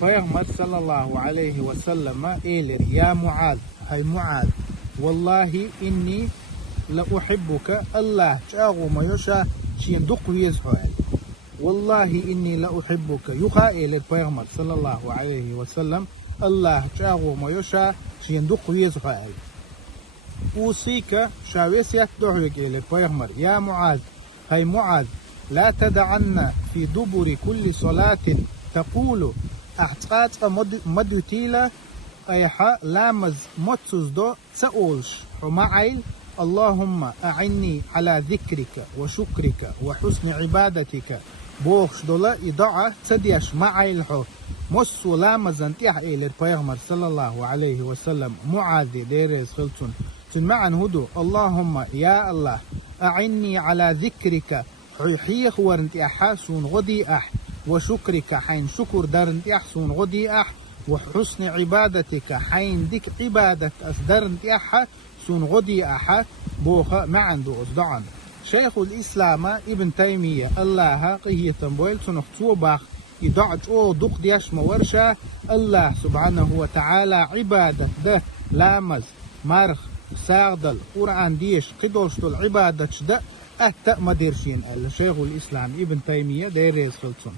Peygamber sallallahu aleyhi ve sellem eğilir. Ya Muaz, hay Muaz, vallahi inni la uhibbuka, Allah çağu mayosha çiyen duqviz hoel. Wallahi inni la uhibbuka, yuha eğilir Peygamber sallallahu aleyhi ve sellem, Allah çağu mayosha çiyen duqviz hoel. أوصيك شاويسيات دعوك إلى البيغمر يا معاذ هاي معاذ لا تدعنا في دبر كل صلاة تقول أحتقات مدوتيلا أيحا لامز متسوز دو تسأولش حماعيل اللهم أعني على ذكرك وشكرك وحسن عبادتك بوخش دولا إدعاء تديش معيل حو مصو لامز انتيح إلى البيغمر صلى الله عليه وسلم معاذ ديريز خلطون تنمعن هدو اللهم يا الله أعني على ذكرك حيخ ورنتيحا سون غدي أح وشكرك حين شكر درنتيح سون غدي أح وحسن عبادتك حين ديك عبادة أصدرنتيحا سون غدي أح بوخا معن دو أصدعن شيخ الإسلام ابن تيمية الله قيه تنبويل سنختو باخ يدعج او دوق دياش مورشا الله سبحانه وتعالى عبادة ده لامز مرخ ساغدل قرآن ديش قدوش دول عبادة ده أهتأ مديرشين الشيخ الإسلام ابن تيمية ديريز خلصون